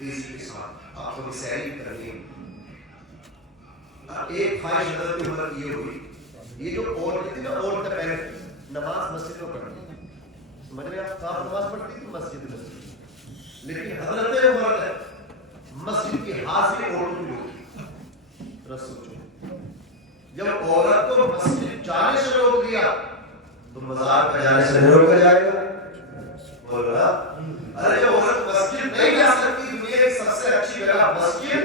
تیسری قسم آپ کو سیری کرنی ہے. ایک خواہش حضرت عمر کی یہ ہوئی, یہ جو عورت تھی نا, عورت پہلے نماز مسجد میں پڑھتی, سمجھ رہے آپ, آپ نماز پڑھتی تھی مسجد میں, لیکن حضرت عمر نے مسجد کی حاضری عورتوں کی ہوتی. رسول جب عورت کو مسجد جانے سے روک دیا تو مزار پہ جانے سے روکا جائے گا. بول رہا ارے جو عورت مسجد نہیں جا سکتی, دنیا کی سب سے اچھی جگہ مسجد,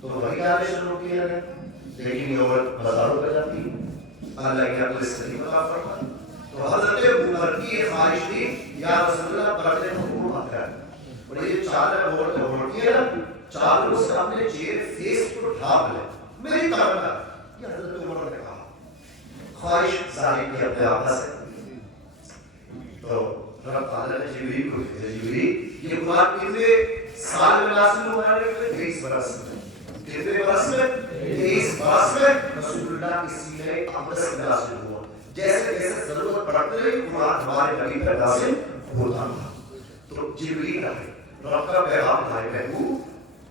تو وہی جانے سے روکی ہے. لیکن یہ عورت مزاروں پہ جاتی, اللہ کی آپ کو اس طریقے کا فرما. تو حضرت عمر کی یہ خواہش تھی, یا رسول اللہ پردے کو حکم آتا ہے, اور یہ چادر عورت اوڑھتی ہے نا, چادر سے اپنے چہرے فیس کو ڈھانپ لے. میری تمنا یہ حضرت عمر نے کہا, خواہش ظاہر کی اپنے آقا سے. تو رب تعالیٰ نے جبریل کو بھیجا, جبریل یہ قرآن کتنے سال میں نازل ہوا ہے؟ 23 برس میں. کتنے برس میں؟ 23 برس میں رسول اللہ کی سینہ اقدس میں نازل ہوا. جیسے جیسے ضرورت پڑتی رہی قرآن ہمارے نبی پر نازل ہوتا رہا. تو جبریل آئے, رب کا پیغام لائے, محبوب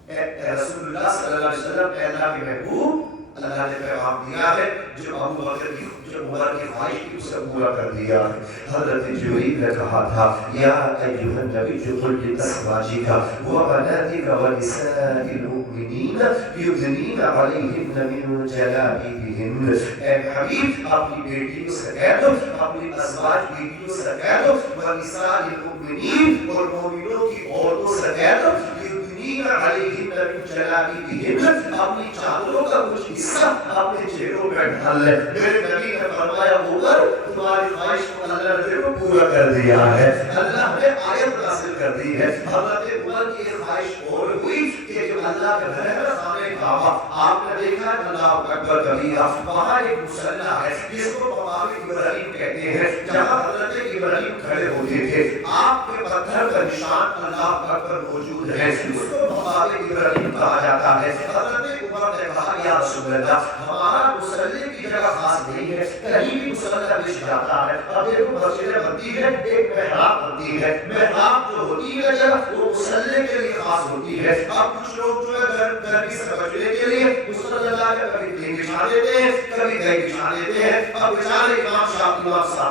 اے رسول اللہ صلی اللہ علیہ وسلم, اے اللہ کے محبوب, اللہ نے پیغام دیا ہے جو ابو بکر کی, جو عمر کی خواہش کی, اسے پورا کر دیا ہے. حضرت جبریل نے کہا تھا, یا ایھا النبی قل لازواجک وبناتک ونساء المؤمنین یدنین علیہن من جلابیبہن. اے حبیب اپنی بیٹیوں سے کہہ دو, اپنی ازواج بیٹیوں سے کہہ دو, ونساء المؤمنین اور مومنوں کی عورتوں سے کہہ دو, علیہم من جلابیبہن, اپنی چادروں کا کچھ حصہ اپنے چہروں پہ ڈال لے. میرے نبی نے فرمایا, عمر تمہاری خواہش کو اللہ نے کو پورا کر دیا ہے. اللہ نے آیت نازل کر دی ہے. حضرت عمر کی یہ خواہش اور ہوئی کہ جو اللہ کا گھر ہے نا خانہ کعبہ, آپ نے دیکھا ہے اللہ اکبر کبیرہ, وہاں ایک مصلی ہے جس کو مقام ابراہیم کہتے ہیں, جہاں حضرت ابراہیم کھڑے ہوتے تھے. آپ کے پتھر کا نشان اللہ اکبر موجود ہے, اس کو مقام ابراہیم کہا جاتا ہے. حضرت عمر نے کہا, یا رسول اللہ ہمارا مصلی کی جگہ خاص نہیں ہے, کہیں بھی مصلی بچ جاتا ہے. اب ایک مسجد بنتی ہے, ایک محراب بنتی ہے, محراب جو ہوتی ہے جگہ وہ مصلی کے لیے خاص ہوتی ہے. اب کچھ لوگ جو ہے گرمی سے بچنے کے لیے مصلی اللہ کے کبھی تین بچھا دیتے ہیں, کبھی کئی بچھا دیتے ہیں. اب بیچارے امام صاحب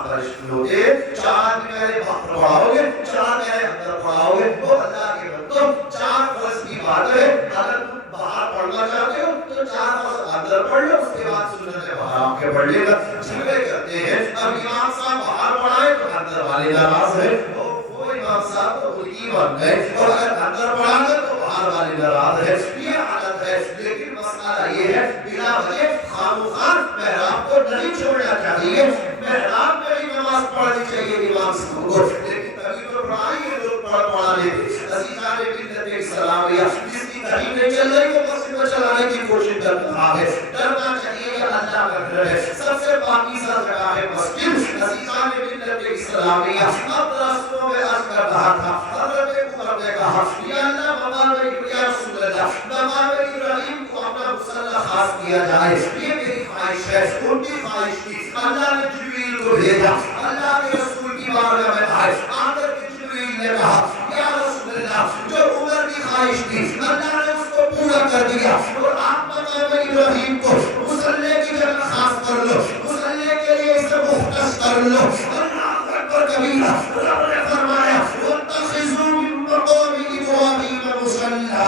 پریشان ہوتے ہیں, 4 آدمی پہلے باہر پڑھاؤ گے, 4 پہلے اندر پڑھاؤ گے. وہ اللہ کے بندوں 4 فرض کی بات ہے, اگر تم باہر پڑھنا چاہتے ہو تو 4 فرض اندر پڑھ لو, اس کے بعد سنتیں باہر آ کے پڑھ لے گا. جھگڑے کرتے ہیں, اب امام صاحب باہر پڑھائے تو اندر والے ناراض ہیں, وہ امام صاحب تو ملکی بن گئے, اور اگر اندر پڑھا گئے تو باہر والے ناراض ہیں. یہ حالت ہے. لیکن مسئلہ یہ ہے, بلا وجہ خاموخواہ محراب کو نہیں چھوڑنا چاہیے, محراب میں ہی نماز پڑھنی چاہیے امام صاحب کو. لیکن کبھی تو پڑھائی ہے لوگ پڑھا لیتے. عزیزان ملت اسلامیہ, جس کی کہیں نہیں چل رہی وہ مسجد میں چلانے کی کوشش کر رہا ہے. ڈرنا چاہیے, اللہ کا گھر ہے, سب سے پاکیزہ جگہ ہے مسجد. عزیزان ملت اسلامیہ, اب رسولوں میں عرض کر رہا تھا, حضرت عمر نے کہا, یا اللہ مقام یا رسول اللہ, مقام ابراہیم کو اپنا مصلی خاص کیا جائے. یہ میری خواہش ہے. ان کی خواہش تھی, اللہ نے جبریل کو بھیجا, اللہ کے رسول کی بارگاہ میں آئے, آ کر کے جبریل نے کہا, یا رسول اللہ جو عمر کی خواہش تھی اللہ نے اس کو پورا کر دیا, اور آپ مقام ابراہیم کو مصلی کی جگہ خاص کر لو, مصلی کے لیے اسے مختص کر لو. اللہ اکبر کبیرہ. رب نے فرمایا, وَاتَّخِذُوا مِن مَّقَامِ إِبْرَاهِيمَ مُصَلًّى,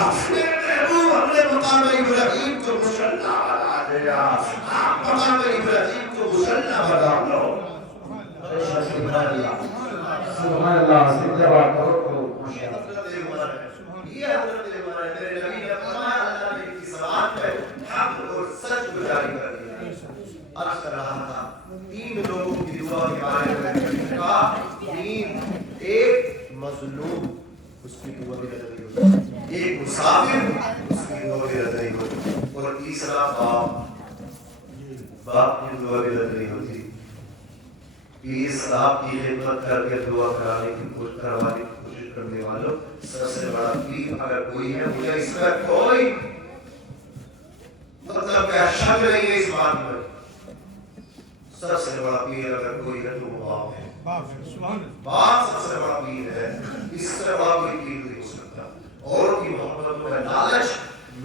ہم نے مقام ابراہیم کو مصلی بنا دیا. آپ مقام ابراہیم کو مصلی بنا لو. سبحان اللہ. زندہ باد کرو. یہ حضرت عمر ہے, میرے نبی نے فرمایا اللہ نے ان کی زبان پہ حق اور سچ کو جاری کر دیا. عرض کر رہا تھا, 3 لوگوں کی دعا کے بارے میں کہا, 3, ایک مظلوم اس کی دعا کی رد نہیں ہوتی, ایک مسافر اس کی دعا کی رد نہیں ہوتی, اور تیسرا باپ کی دعا کی رد نہیں ہوتی. پیر صاحب کی خدمت کر کے دعا کروانے کی کوشش کرنے والوں, سب سے بڑا پیر اگر کوئی ہے, مجھے اس میں کوئی مطلب کہ شک نہیں ہے اس بات میں, سب سے بڑا پیر اگر کوئی ہے تو وہ باپ ہے. باپ سب سے بڑا پیر ہے, اس سے بڑا کوئی پیر نہیں ہو سکتا.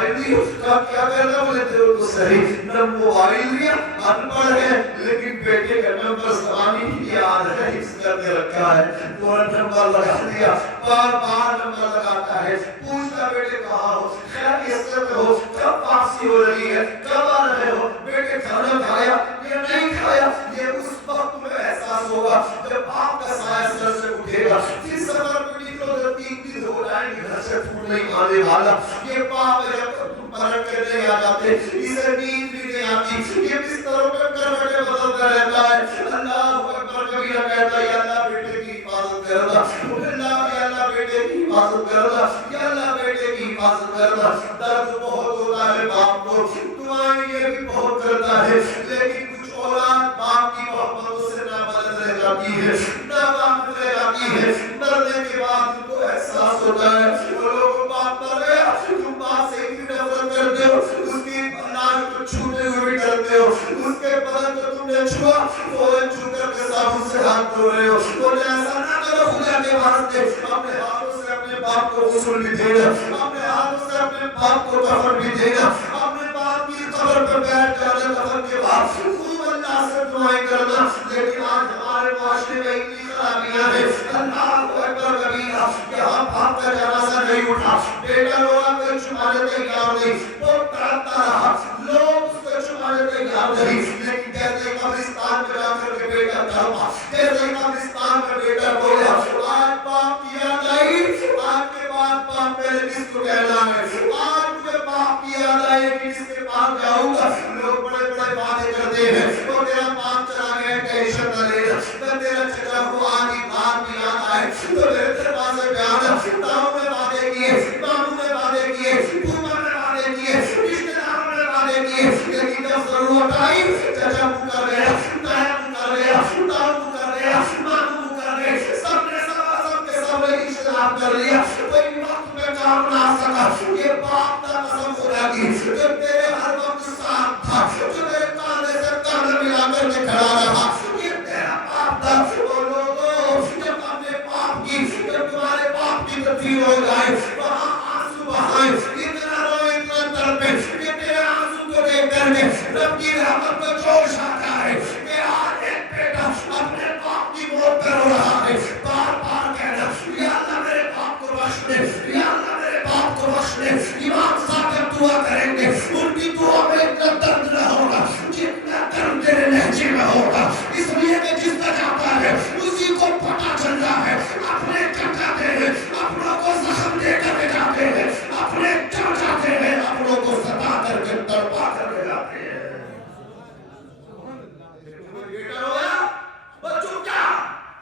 موبائل دی کہا کیا کرنا بولے تیرے کو صحیح نہ موبائل دیا ان پڑھ ہے لیکن بیٹے کا نمبر زبانی یاد ہے حفظ کر کے رکھا ہے فوراً نمبر لگا دیا بار بار نمبر لگاتا ہے پوچھتا بیٹے کہاں ہو خیریت سے ہو کب واپسی ہو رہی ہے کب آ رہے ہو بیٹے کھانا کھایا یا نہیں کھایا یہ اس وقت میں احساس ہوگا جب آپ کا سایہ سر سے اٹھے گا جس سفر میں نکلو جب 3 دن ہو جائیں گے گھر سے پھول نہیں آنے والا یہ باپ ہے جب تک تم پلٹ کے نہیں آ جاتے اسے نیند بھی نہیں آتی یہ بستروں پہ کروٹیں بدلتا رہتا ہے اللہ اکبر کبھی نہ کہتا یا اللہ بیٹے کی حفاظت کرنا اللہ یا اللہ بیٹے کی حفاظت کرنا یا اللہ بیٹے کی حفاظت کرنا درد بہت ہوتا ہے باپ کو دعائیں یہ بھی بہت کرتا ہے لیکن کچھ اولاد باپ کی محبتوں سے نابلد رہ جاتی ہے ناواقف رہ جاتی ہے مرنے کے بعد ان کو احساس ہوتا ہے وہ لوگ باپ مر گیا تم باپ سے اتنی نفرت کرتے ہو اس کی ناک کو چھوتے ہوئے بھی ڈرتے ہو اس کے بدن کو تم نے چھوا فوراً چھو کر کے صابن سے ہاتھ دھو رہے ہو بولے ایسا نہ کرو خدا کے واسطے اپنے ہاتھوں سے اپنے باپ کو غسل بھی دینا اپنے ہاتھوں سے اپنے باپ کو کفن بھی دینا اپنے باپ کی قبر پر بیٹھ جانا کفن کے بعد خوب اللہ سے دعائیں کرنا لیکن آج ہمارے معاشرے میں اتنی خرابیاں ہیں اللہ اکبر کبیرہ یہاں باپ کا جنازہ نہیں اٹھا بیٹا رونا کوئی چھپانے تیار نہیں وہ تڑپتا رہا لوگ اس کو چھپانے تیار نہیں لیکن کہتے قبرستان میں جا کر کے بیٹا تڑپا کہتے قبرستان میں بیٹا رویا آج باپ کی یاد آئی آج کے بعد باپ میرے کس کو کہنا ہے آج مجھے باپ کی یاد آئی کہ اس کے پاس جاؤں گا لوگ بڑے بڑے باتیں کرتے ہیں وہ تیرا باپ چلا گیا ٹینشن نہ لینا میں تیرا چچا کو آدھی بات بھی یاد آئے تو میرے دروازے پہ آنا تاؤں نے باتیں کیے ماموں نے باتیں کیے پھوپھا نے باتیں کیے رشتے داروں نے باتیں کیے لیکن جب ضرورت آئی چچا منہ کر گیا تایا منہ کر گیا تاؤں منہ کر گیا ماموں منہ کر گئے سب کے سب نے اجتناب کر لیا کوئی وقت میں کام نہ سکا یہ باپ کا قسم خدا کی جو تیرے ہر وقت ساتھ تھا جو تیرے کاندھے سے کاندھا ملا کر کے کھڑا رہا یہ تیرا باپ تھا وہ لوگوں جب اپنے باپ کی جب تمہارے باپ کی تدفین ہو جائے وہاں آنسو بہائیں اتنا روئے اتنا تڑپے کہ تیرے آنسو کو دیکھ کر کے رب کی رحمت میں جوش آتا ہے کہ آج ایک بیٹا اپنے باپ کی موت پہ رو رہا ہے بار بار کہنا یا اللہ میرے باپ کو بخش دے یا اللہ میرے باپ کو بخش دے امام صاحب جب دعا کریں گے ان کی دعا میں اتنا درد نہ ہوگا جتنا درد تیرے لہجے میں ہوگا اس لیے کہ جس کا جاتا ہے اسی کو پتہ چلتا ہے اپنے کٹ جاتے ہیں اپنوں کو زخم دے کر کے جاتے ہیں اپنے چڑھ جاتے ہیں اپنوں کو ستا کر کے تڑپا کر کے جاتے ہیں بیٹا رویا بچوں کیا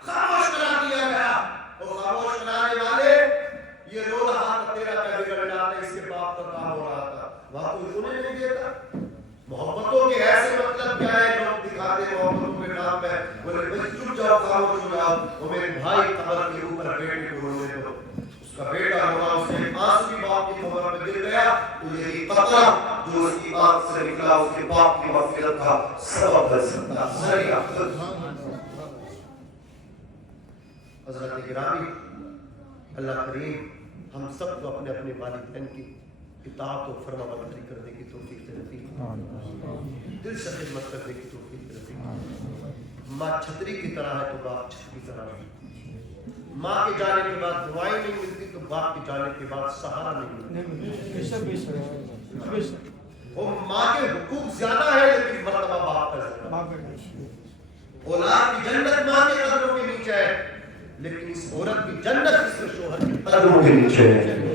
خاموش کرا دیا گیا وہ خاموش کرانے والے یہ رو رہا تھا تیرا کیا بگڑ جاتا اس کے باپ کا کام ہو رہا تھا وہاں کوئی سنے نہیں دیتا محبتوں کے ایسے مطلب کیا ہے لوگ دکھاتے محبتوں کے نام پہ بولے بس چپ جاؤ خاموش ہو جاؤ وہ میرے بھائی قبر کے اوپر بیٹے کو رونے دو اس کا بیٹا رونا اس کے پاس بھی باپ کی قبر میں گر گیا تو یہی قطرہ جو اس کی آنکھ سے نکلا اس کے باپ کی مغفرت کا سبب بن سکتا ذریعہ حضرت گرامی اللہ کریم ہم سب کو اپنے اپنے والدین کی اطاعت و فرما برداری کرنے کی توفیق دے دل سے خدمت کرنے کی توفیق دے ماں چھتری کی طرح ہے تو باپ چھت کی طرح ہے ماں کے جانے کے بعد دعائیں نہیں ملتی تو باپ کے جانے کے بعد سہارا نہیں ملتا وہ ماں کے حقوق زیادہ ہے لیکن مرتبہ باپ کا زیادہ اولاد کی جنت ماں کے قدموں کے نیچے ہے لیکن اس عورت کی جنت اس کے شوہر کے قدموں کے نیچے ہے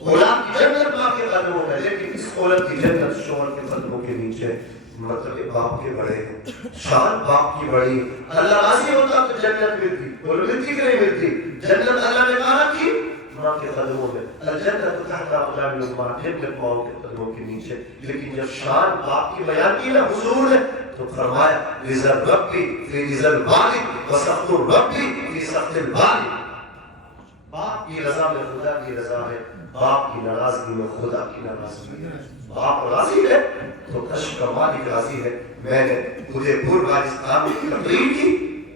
اولاد کی جنت ماں کے قدموں ہے لیکن اس عورت کی جنت شوہر کے قدموں کے نیچے مطلب باپ کے بڑے شان باپ کی بڑی اللہ راضی ہوتا تو جنت ملتی بولو ملتی کہ نہیں ملتی جنت اللہ نے کہا کی ماں کے قدموں میں الجنت تحت اقدام الامہات جنت ماں کے قدموں کے نیچے لیکن جب شان باپ کی بیان کی نا حضور نے تو فرمایا رضا ربی فی رضا الوالد وسخط ربی فی سخط الوالد باپ کی رضا میں خدا کی رضا ہے باپ کی ناراضگی میں خدا کی ناراضگی ہے باپ راضی ہے تو کشف کا مالک راضی ہے میں نے پورے پور راجستھان میں تقریر کی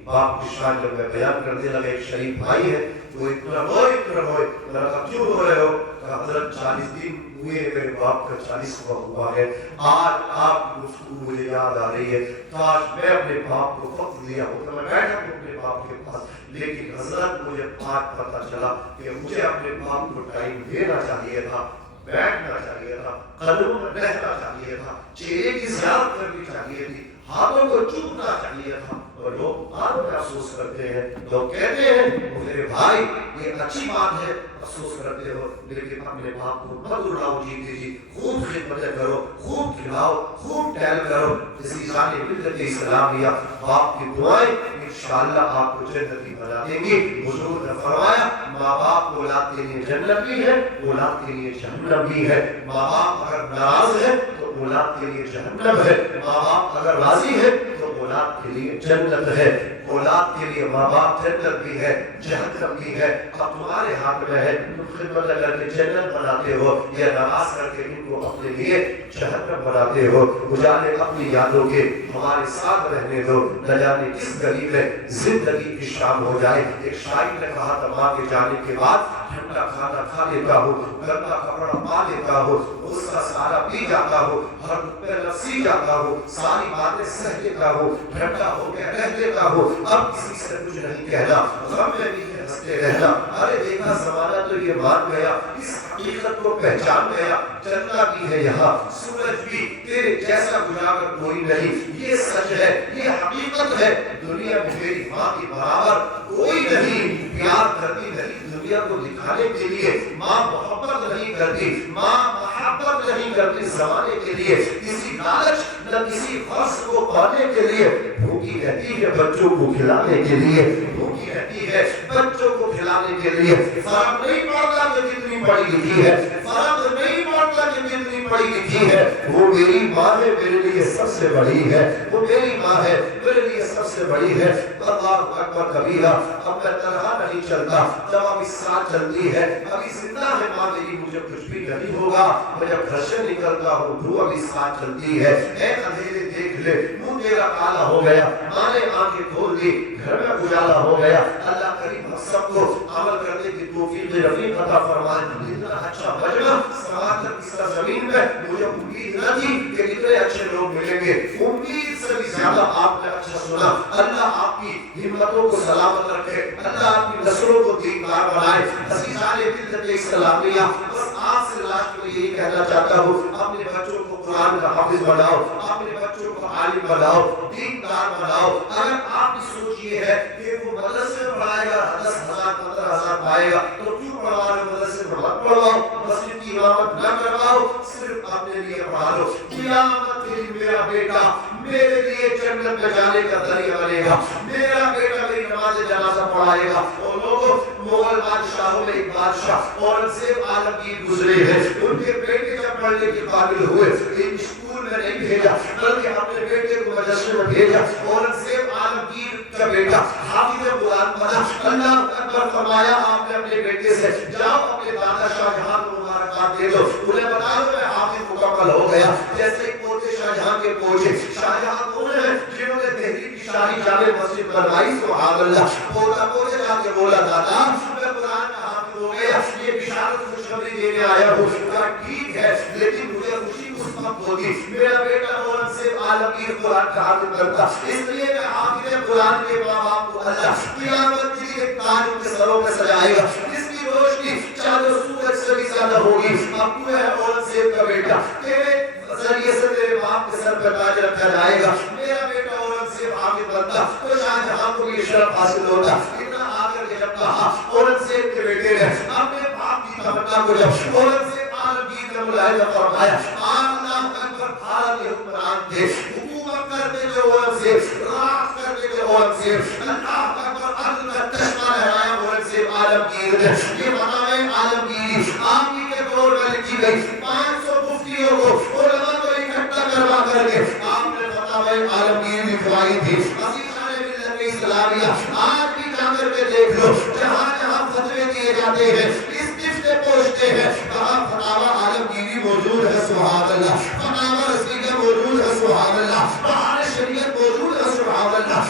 باپ کی شان جب میں بیان کرنے لگا، ایک شریف بھائی ہے، وہ اتنا روئے میں نے کہا کیوں رو رہے ہو؟ کہا حضرت 40 دن ہوئے میرے باپ کا 40واں ہوا ہے، آج آپ کی گفتگو مجھے یاد آ رہی ہے، کاش میں اپنے باپ کو وقت دیا ہوتا، میں بیٹھا ہوں اپنے باپ کے پاس، لیکن حضرت مجھے آج پتہ چلا کہ مجھے اپنے باپ کو ٹائم دینا چاہیے تھا، بیٹھنا چاہیے تھا، قدموں میں رہنا چاہیے تھا، چہرے کی زیارت کرنی چاہیے تھی، ہاتھوں کو چومنا چاہیے تھا۔ اور لوگ بعد میں افسوس کرتے ہیں، لوگ کہتے ہیں میرے بھائی یہ اچھی بات ہے افسوس کرتے ہو، لیکن اپنے باپ کو مت اڑاؤ جیتے جی، خوب خدمتیں کرو، خوب کھلاؤ، خوب ٹہل کرو۔ اسی شان ملت اسلامیہ باپ کی دعائیں انشاءاللہ آپ کو جنتی بنا دیں گی۔ حضور نے فرمایا ماں باپ اولاد کے لیے جنت بھی ہے، اولاد کے لیے جہنم بھی ہے۔ ماں باپ اگر ناراض ہے تو اولاد کے لیے جہنم ہے، ماں باپ اگر راضی ہے تو اولاد کے لیے جنت ہے۔ اولاد کے لیے ماں باپ جنت بھی ہے، جہنم بھی ہے۔ اب تمہارے ہاتھ میں ہے، تم خدمت کر کے جنت بناتے ہو یا ناراض کر کے ان کو اپنے لیے جہنم بناتے ہو۔ مجھے اپنی یادوں کے ہمارے ساتھ رہنے دو، نہ جانے کس گلی میں زندگی کی شام ہو جائے۔ ایک شاعر نے کہا تھا ماں کے جانے کے بعد ٹھنڈا کھانا کھا لیتا ہوں، گندا کپڑا پا لیتا ہوں، غصہ سارا پی جاتا ہوں، ہر پہ لفظی جاتا ہوں، ساری باتیں سہ لیتا ہوں، ٹھنڈا ہو کے رہ لیتا ہوں، اب کسی سے کچھ نہیں کہنا، غم میں بھی ہنستے رہنا۔ ارے دیکھا زمانہ تو یہ مان گیا، اس حقیقت کو پہچان گیا، چندہ بھی ہے یہاں، سورج بھی، تیرے جیسا اجاگر کوئی نہیں، یہ سچ ہے، یہ حقیقت ہے، دنیا میں میری ماں کی برابر کوئی نہیں۔ پیار کرتی نہیں دنیا کو دکھانے کے لیے، ماں محبت نہیں کرتی، ماں محبت نہیں کرتی زمانے کے لیے، کسی لالچ نہ کسی فرض کو پانے کے لیے، بھوکی رہتی ہے بچوں کو کھلانے کے لیے، بھوکی رہتی ہے بچوں کو کھلانے کے لیے۔ فرق نہیں پڑتا کہ کتنی پڑھی لکھی ہے، فرق نہیں پڑتا کہ کتنی پڑھی لکھی ہے، وہ میری ماں ہے، میرے لیے سب سے بڑی ہے، وہ میری ماں ہے، میرے لیے سب سے بڑی ہے۔ اللہ اکبر کبیرہ، اب میں تنہا نہیں چلتا، جب اب اس ساتھ چلتی ہے، ابھی زندہ ہے ماں میری، مجھے کچھ بھی نہیں ہوگا، میں جب گھر سے نکلتا ہوں تو ابھی ساتھ چلتی ہے، اے اندھیرے دیکھ لے منہ تیرا کالا ہو گیا، ماں نے آنکھیں کھول دی، گھر میں اجالا ہو گیا۔ اللہ کریم سب کو عمل کرنے کی توفیق رفیق عطا فرمائے۔ اتنا اچھا مجمع سماعت اس کا زمین میں، مجھے امید نہ تھی کہ اتنے اچھے لوگ ملیں گے، امید سے بھی زیادہ آپ نے اچھا سنا۔ اللہ آپ کی ہمتوں کو سلامت رکھے، اللہ آپ کی نسلوں کو دیندار بنائے۔ عزیزان ملت اسلامیہ، بس آپ سے لاسٹ میں یہی کہنا چاہتا ہوں، اپنے بچوں کو قرآن کا حافظ بناؤ، اپنے بچوں کو عالم بناؤ، دیندار بناؤ۔ اگر آپ کی سوچ یہ ہے کہ وہ مدرسے میں پڑھائے گا 10,000 15,000 پائے گا تو کیوں پڑھوا رہے مدرسے میں مت پڑھواؤ، مسجد کی امامت نہ کرواؤ، صرف اپنے لیے پڑھا لو۔ قیامت کے دن میرا بیٹا میرے لیے جنت میں جانے کا ذریعہ بنے گا، میرا بیٹا میری نماز جنازہ پڑھائے گا۔ اور لوگوں مغل بادشاہوں میں ایک بادشاہ اورنگزیب عالمگیر گزرے ہیں، ان کے بیٹے جب پڑھنے کے قابل ہوئے ان اسکول میں نہیں بھیجا بلکہ اپنے بیٹے کو مدرسے میں بھیجا۔ اورنگزیب عالمگیر کا بیٹا حافظ قرآن بنا۔ اللہ اکبر فرمایا آپ نے اپنے بیٹے سے جاؤ اپنے دادا شاہ جہاں کو مبارکباد دے دو، انہیں بتا دو میں حافظ مکمل ہو گیا۔ جیسے پوتے شاہ جہاں کے پوتے، شاہ جہاں کون ہیں جنہوں نے دہلی کی شاہی جامع مسجد بنوائی، سبحان اللہ۔ پوتا پوتے جا کے بولا دادا میں قرآن کا حافظ ہو گیا، یہ بشارت خوشخبری دینے آیا ہوں۔ کہا ٹھیک ہے لیکن مجھے خوشی اس وقت ہوگی میرا بیٹا اورنگزیب عالمگیر قرآن کا حافظ کرتا، اس لیے میں حافظ قرآن کے ماں باپ کو اللہ قیامت کے لیے ایک تاج ان کے سروں میں سجائے گا، جس کی روشنی چاند و سورج سے بھی زیادہ ہوگی۔ اب تو ہے اورنگزیب کا بیٹا، تیرے ذریعے سے میرے باپ کے سر پر تاج رکھا جائے گا، میرا بیٹا اورنگزیب حافظ بنتا تو شاہ جہاں کو یہ شرف حاصل ہوتا۔ اتنا آ کر کے جب کہا اورنگزیب کے بیٹے نے اپنے باپ کی تمنا کو، جب اورنگزیب عالمگیر نے ملاحظہ فرمایا اللہ اکبر بھارت کے حکمران تھے، حکومت کرتے تھے اورنگزیب، راج کرتے تھے اورنگزیب، اللہ اکبر عدل کا چشمہ لہرایا اورنگزیب عالمگیر نے۔ یہ مقام عالمگیری آپ ہی کے دور میں لکھی گئی، 500 مفتیوں کو علماء کو اکٹھا کروا کر کے آپ نے مقام عالمگیری لکھوائی تھی۔ عزیزان ملت اسلامیہ، آج بھی جا کر کے دیکھ لو جہاں جہاں فتوے دیے جاتے ہیں اس طرح سے پوچھتے ہیں کہاں فتاوی عالمگیری موجود ہے، سبحان اللہ، فتاوی رسیدہ موجود ہے، سبحان اللہ، بہار شریعت موجود ہے، سبحان اللہ۔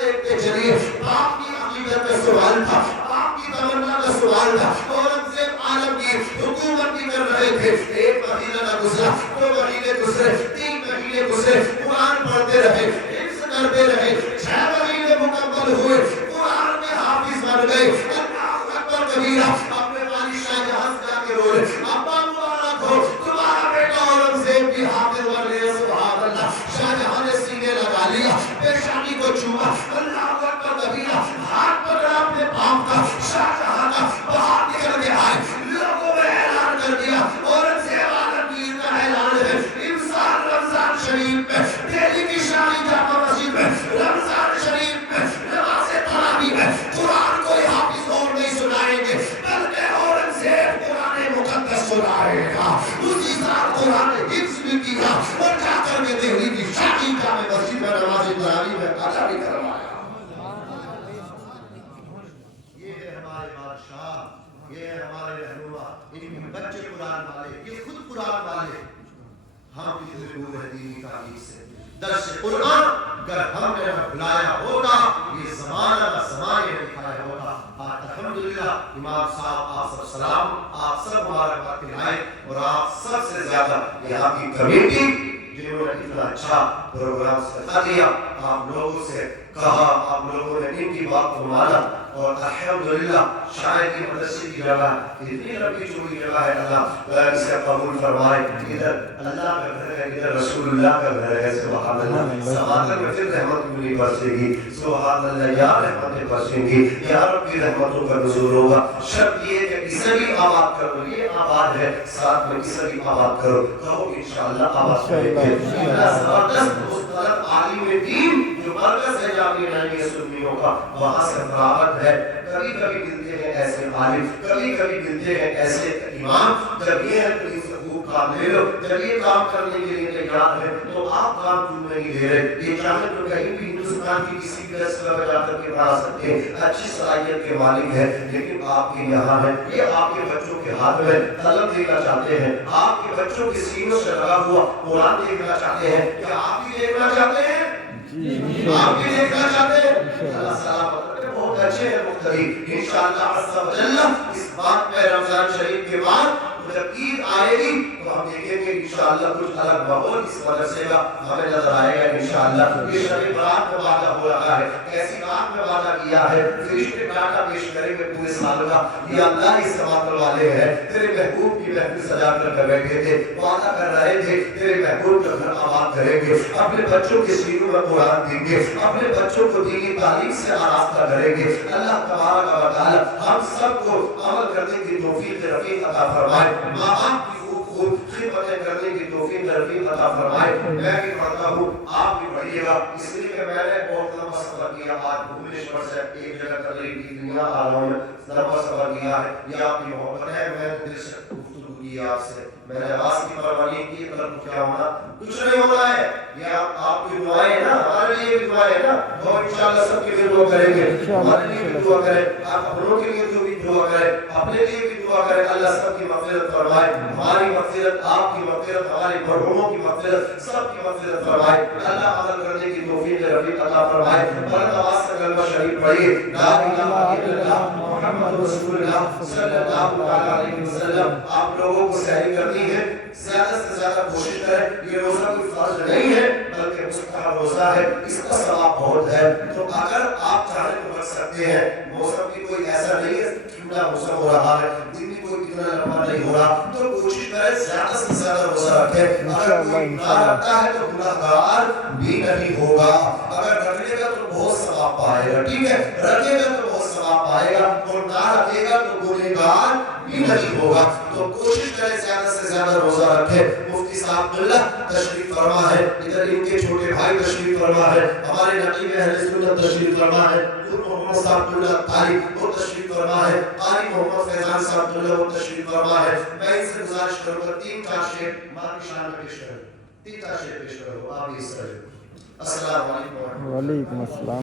دیکھتے چلے لیے باپ کی عقیدت کا سوال تھا، باپ کی تمنا کا سوال تھا. اورنگزیب عالمگیر حکومت بھی کر رہے تھے. 1 مہینہ نہ گزرا، 2 مہینے گزرے، 3 مہینے گزرے، قرآن پڑھتے رہے، حفظ کرتے رہے. 6 مہینے مکمل ہوئے، قرآن میں حافظ بن گئے. اللہ اکبر کبیرہ. اپنے والد شاہ جہاں سے جا کے بولے ابا مبارک ہو، تمہارا بیٹا اورنگزیب بھی حافظ بن گیا. سبحان اللہ. شاہ جہاں نے سینے لگا لیا، پیشانی کو چھوا. اللہ اکبر کبیرہ. ہاتھ پکڑا اپنے باپ کا. شاہ جہاں کا باہر نکل کے آئے، لوگوں میں اعلان کر دیا اورنگزیب عالمگیر کا اعلان ہے. انسان رمضان شریف میں، دہلی کی شاہی جامع مسجد میں رمضان شریف میں نماز تراویح میں قرآن کوئی حافظ اور نہیں سنائیں گے، بلکہ اورنگزیب قرآن مقدس سنائے گا. اسی سال قرآن حفظ بھی کیا اور جا کر کے دہلی کی شاہی جامع مسجد میں نماز تراویح میں ادا بھی کروایا. یہ ہے ہمارے بادشاہ، یہ ہے ہمارے رہنما. ان کے بچے قرآن والے، یہ خود قرآن والے. ہم کتنے دور ہیں دینی تعلیم سے. درس قرآن اگر ہم نے بلایا ہوتا، یہ زمانہ کا زمانے میں دکھایا ہوتا. آج الحمدللہ امام صاحب آپ سب سلام، آپ سب مبارکباد دلائے. اور آپ سب سے زیادہ یہاں کی کمیٹی جنہوں نے اتنا اچھا پروگرام سکھا دیا، آپ لوگوں سے کہا، آپ لوگوں نے ان کی بات کو مانا. اور الحمدللہ شاعر کی مدرسے کی جگہ اتنی لمبی چوڑی جگہ ہے. اللہ اسے قبول فرمائے. ادھر اللہ کا گھر ہے، ادھر رسول اللہ کا گھر ہے. سبحان اللہ. سماطر میں پھر رحمت کیوں نہیں برسے گی؟ سبحان اللہ. یا رحمتیں برسیں گی، یا رب کی رحمتوں کا نزول ہوگا. شرط یہ ہے کہ اسے بھی آباد کرو. یہ آباد ہے، ساتھ میں اسے بھی آباد کرو. کہو انشاءاللہ آباد کریں گے. زبردست مستند عالم دین جو مرکز ہے جامعہ نعیمیہ سنیوں کا، وہاں سے فراغت ہے. کبھی کبھی ملتے ہیں ایسے عالم، کبھی کبھی ملتے ہیں ایسے امام. جب یہ ہے تو ان سے خوب کام لے لو. جب یہ کام کرنے کے لیے تیار ہے تو آپ کام کیوں نہیں لے رہے؟ یہ چاہے تو کہیں بھی ہندوستان کی کسی بھی جگہ جا کر کے پڑھا سکتے ہیں، اچھی صلاحیت کے مالک ہیں. لیکن آپ کے یہاں ہے، یہ آپ کے بچوں کے ہاتھ میں قلم دینا چاہتے ہیں. آپ کے بچوں کے سینوں سے لگا ہوا قرآن دیکھنا چاہتے ہیں. کیا آپ بھی دیکھنا چاہتے ہیں؟ آپ بھی دیکھنا چاہتے ہیں؟ اللہ سلامت. بہت اچھے ہیں مختلف. انشاءاللہ عز و جل اس بات میں رمضان شریف کے بعد جب عید آئے گی تو ہم دیکھیں گے انشاءاللہ کچھ الگ ماحول اس مدرسے کا ہمیں نظر آئے گا. انشاءاللہ یہ شب برات میں وعدہ ہو رہا ہے، ایسی رات میں وعدہ کیا ہے. فرشتے ڈاٹا پیش کریں گے پورے سال کا. یہ اللہ ہی سماعت والے ہیں. تیرے محبوب کی محفل سجا کر بیٹھے تھے، وعدہ کر رہے تھے تیرے محبوب کا گھر آباد کریں گے، اپنے بچوں کے سینوں میں قرآن دیں گے، اپنے بچوں کو دینی تعلیم سے آراستہ کریں گے. اللہ تبارک و تعالی ہم سب کو عمل کرنے کی توفیق رفیق عطا فرمائے. ماں باپ کی خوب خدمتیں کرنے کی توفیق رفیق عطا فرمائے. میں بھی پڑھتا ہوں، آپ بھی پڑھیے گا. اس لیے کہ میں نے بہت لمبا سفر کیا. آج بھوبنیشور سے ایک جگہ تقریب کی دنیا آ رہا ہوں، لمبا سفر کیا ہے. یہ آپ کی محبت ہے. میں دل سے گفتگو کی آپ سے. میں نے آواز کی پرواہ نہیں کی. قلب کو کیا ہونا؟ کچھ نہیں ہونا ہے. یہ آپ کی دعائیں ہیں نا، ہمارے لیے بھی دعائیں ہیں نا. اور انشاءاللہ سب کے لیے دعا کریں گے. ہمارے لیے بھی دعا کریں، آپ اپنوں کے لیے بھی دعا کریں، اپنے لیے بھی دعا کریں. اللہ سب کی مغفرت فرمائے. ہماری مغفرت، آپ کی مغفرت، ہمارے مرحوموں کی مغفرت، سب کی مغفرت فرمائے. اللہ عمل کرنے کی توفیق رفیق عطا فرمائے. بلند آواز سے کلمہ شریف پڑھیے. لا الہ الا اللہ محمد رسول اللہ صلی اللہ علیہ وسلم. آپ لوگوں کو سحری کرنی ہے، زیادہ سے زیادہ کوشش کریں. یہ روزہ کوئی فرض نہیں ہے بلکہ مستحب روزہ ہے، اس کا ثواب بہت ہے. تو اگر آپ چاہیں تو رکھ سکتے ہیں. موسم بھی کوئی ایسا نہیں ہے ٹھنڈا موسم ہو رہا ہے، دن بھی کوئی اتنا لمبا نہیں ہو رہا، تو کوشش کریں زیادہ سے زیادہ روزہ رکھیں. اگر کوئی نہ رکھتا ہے تو گناہگار بھی نہیں ہوگا. اگر رکھے گا تو بہت ثواب پائے گا. ٹھیک ہے، رکھے گا تو بہت ثواب پائے گا، اور نہ رکھے گا تو گناہگار بھی نہیں ہوگا. تو کوشش کریں زیادہ سے زیادہ روزہ رکھیں. مفتی صاحب اللہ تشریف فرما ہے، ادھر ان کے چھوٹے بھائی تشریف فرما ہے، ہمارے نقیب اہل سنت تشریف فرما ہے، محمد صاحب اللہ تعالی وہ تشریف فرما ہے، قاری محمد فیضان صاحب اللہ وہ تشریف فرما ہے. میں ان سے گزارش کروں گا 3-4 شعر ماں کی شان میں پیش کروں. 3-4 شعر پیش کرو. آپ بھی اس طرح. السلام علیکم. وعلیکم السلام.